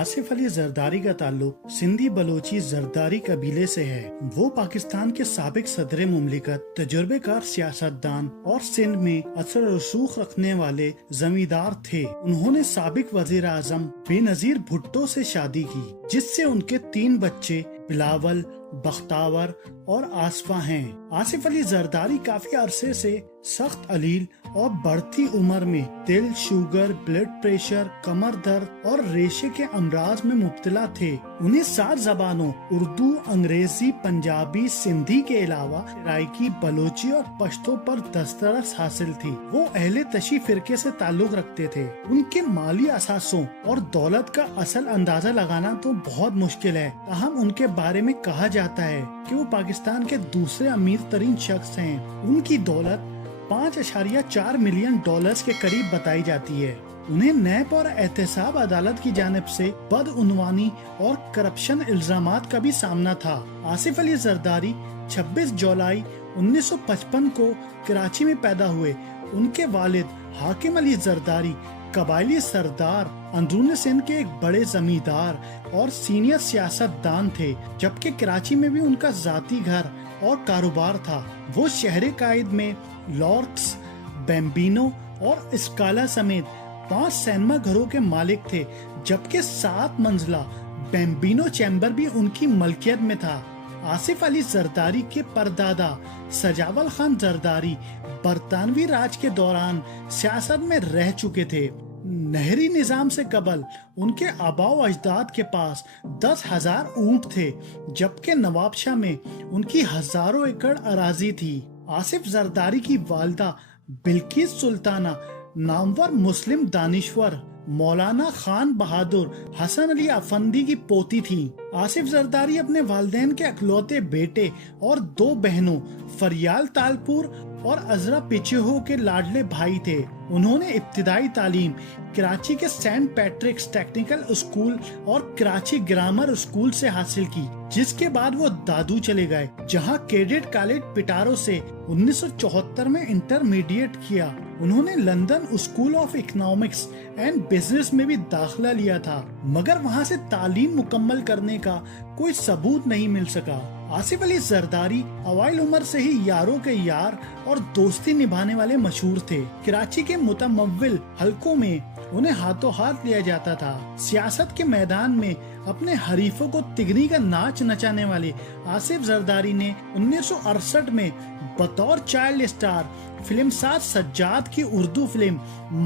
آصف علی زرداری کا تعلق سندھی بلوچی زرداری قبیلے سے ہے۔ وہ پاکستان کے سابق صدر مملکت، تجربے کار سیاستدان اور سندھ میں اثر و رسوخ رکھنے والے زمیندار تھے۔ انہوں نے سابق وزیر اعظم بے نظیر بھٹو سے شادی کی، جس سے ان کے 3 بچے بلاول، بختاور اور آصفہ ہیں۔ آصف علی زرداری کافی عرصے سے سخت علیل اور بڑھتی عمر میں دل، شوگر، بلڈ پریشر، کمر درد اور ریشے کے امراض میں مبتلا تھے۔ انہیں 7 زبانوں اردو، انگریزی، پنجابی، سندھی کے علاوہ سرائکی، بلوچی اور پشتو پر دسترس حاصل تھی۔ وہ اہل تشیع فرقے سے تعلق رکھتے تھے۔ ان کے مالی اثاثوں اور دولت کا اصل اندازہ لگانا تو بہت مشکل ہے، تاہم ان کے بارے میں کہا جاتا ہے کہ وہ پاکستان کے دوسرے امیر ترین شخص ہیں۔ ان کی دولت $5.4 ملین کے قریب بتائی جاتی ہے۔ انہیں نیب اور احتساب عدالت کی جانب سے بدعنوانی اور کرپشن الزامات کا بھی سامنا تھا۔ آصف علی زرداری 26 جولائی 1955 کو کراچی میں پیدا ہوئے۔ ان کے والد حاکم علی زرداری قبائلی سردار، اندرون سندھ کے ایک بڑے زمیندار اور سینئر سیاست دان تھے، جبکہ کراچی میں بھی ان کا ذاتی گھر اور کاروبار تھا۔ وہ شہر قائد میں لارکس، بیمبینو اور اسکالا سمیت 5 سینما گھروں کے مالک تھے، جبکہ 7 منزلہ بیمبینو چیمبر بھی ان کی ملکیت میں تھا۔ آصف علی زرداری کے پردادا سجاول خان زرداری برطانوی راج کے دوران سیاست میں رہ چکے تھے۔ نہری نظام سے قبل ان کے آباء و اجداد کے پاس 10,000 اونٹ تھے، جبکہ نواب شاہ میں ان کی ہزاروں ایکڑ اراضی تھی۔ آصف زرداری کی والدہ بلقیس سلطانہ نامور مسلم دانشور مولانا خان بہادر حسن علی افندی کی پوتی تھی۔ آصف زرداری اپنے والدین کے اکلوتے بیٹے اور 2 بہنوں فریال تالپور اور عذرا پچیہو کے لاڈلے بھائی تھے۔ انہوں نے ابتدائی تعلیم کراچی کے سینٹ پیٹرکس ٹیکنیکل اسکول اور کراچی گرامر اسکول سے حاصل کی، جس کے بعد وہ دادو چلے گئے، جہاں کیڈٹ کالج پٹارو سے 1974 میں انٹرمیڈیٹ کیا۔ انہوں نے London school of economics and business میں بھی داخلہ لیا تھا، مگر وہاں سے تعلیم مکمل کرنے کا کوئی ثبوت نہیں مل سکا۔ آصف علی زرداری اوائل عمر سے ہی یاروں کے یار اور دوستی نبھانے والے مشہور تھے۔ کراچی کے متمول حلقوں میں انہیں ہاتھوں ہاتھ لیا جاتا تھا۔ سیاست کے میدان میں اپنے حریفوں کو تگنی کا ناچ نچانے والے آصف زرداری نے 1968 میں بطور چائلڈ اسٹار فلم ساز سجاد کی اردو فلم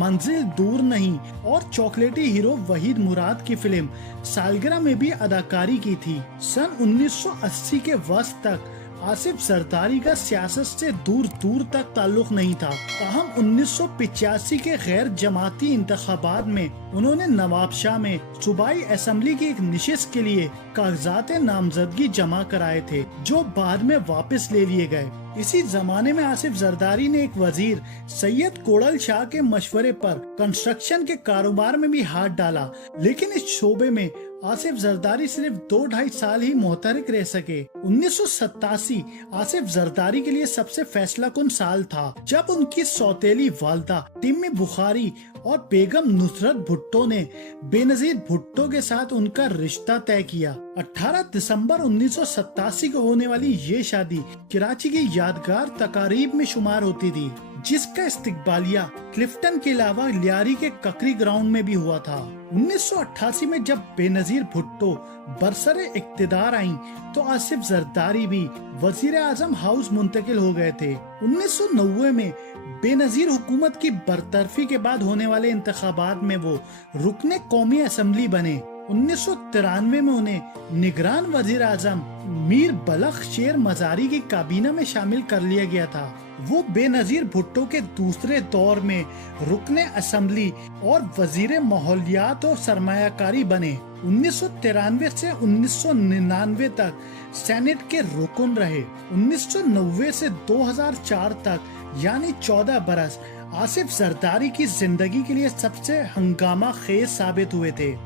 منزل دور نہیں اور چاکلیٹی ہیرو وحید مراد کی فلم سالگرہ میں بھی اداکاری کی تھی۔ سن 1980 کے وسط تک آصف زرداری کا سیاست سے دور دور تک تعلق نہیں تھا، تاہم 1985 کے غیر جماعتی انتخابات میں انہوں نے نواب شاہ میں صوبائی اسمبلی کی ایک نشست کے لیے کاغذات نامزدگی جمع کرائے تھے، جو بعد میں واپس لے لیے گئے۔ اسی زمانے میں آصف زرداری نے ایک وزیر سید کوڑل شاہ کے مشورے پر کنسٹرکشن کے کاروبار میں بھی ہاتھ ڈالا، لیکن اس شعبے میں آصف زرداری صرف 2-2.5 سال ہی محترک رہ سکے۔ 1987 آصف زرداری کے لیے سب سے فیصلہ کن سال تھا، جب ان کی سوتیلی والدہ ٹمی بخاری اور بیگم نصرت بھٹو نے بے نظیر بھٹو کے ساتھ ان کا رشتہ طے کیا۔ 18 دسمبر 1987 کو ہونے والی یہ شادی کراچی کی یادگار تقاریب میں شمار ہوتی تھی، جس کا استقبالیہ کلفٹن کے علاوہ لیاری کے ککری گراؤنڈ میں بھی ہوا تھا۔ 1988 میں جب بے نظیر بھٹو برسر اقتدار آئیں تو آصف زرداری بھی وزیر اعظم ہاؤس منتقل ہو گئے تھے۔ 1990 میں بے نظیر حکومت کی برطرفی کے بعد ہونے والے انتخابات میں وہ رکن قومی اسمبلی بنے۔ 1993 میں انہیں نگران وزیر اعظم میر بلخ شیر مزاری کی کابینہ میں شامل کر لیا گیا تھا۔ وہ بے نظیر بھٹو کے دوسرے دور میں رکن اسمبلی اور وزیر ماحولیات و سرمایہ کاری بنے۔ 1993 سے 1999 تک سینٹ کے رکن رہے۔ 1990 سے 2004 تک یعنی 14 برس آصف زرداری کی زندگی کے لیے سب سے ہنگامہ خیز ثابت ہوئے تھے۔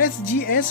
SGS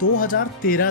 2013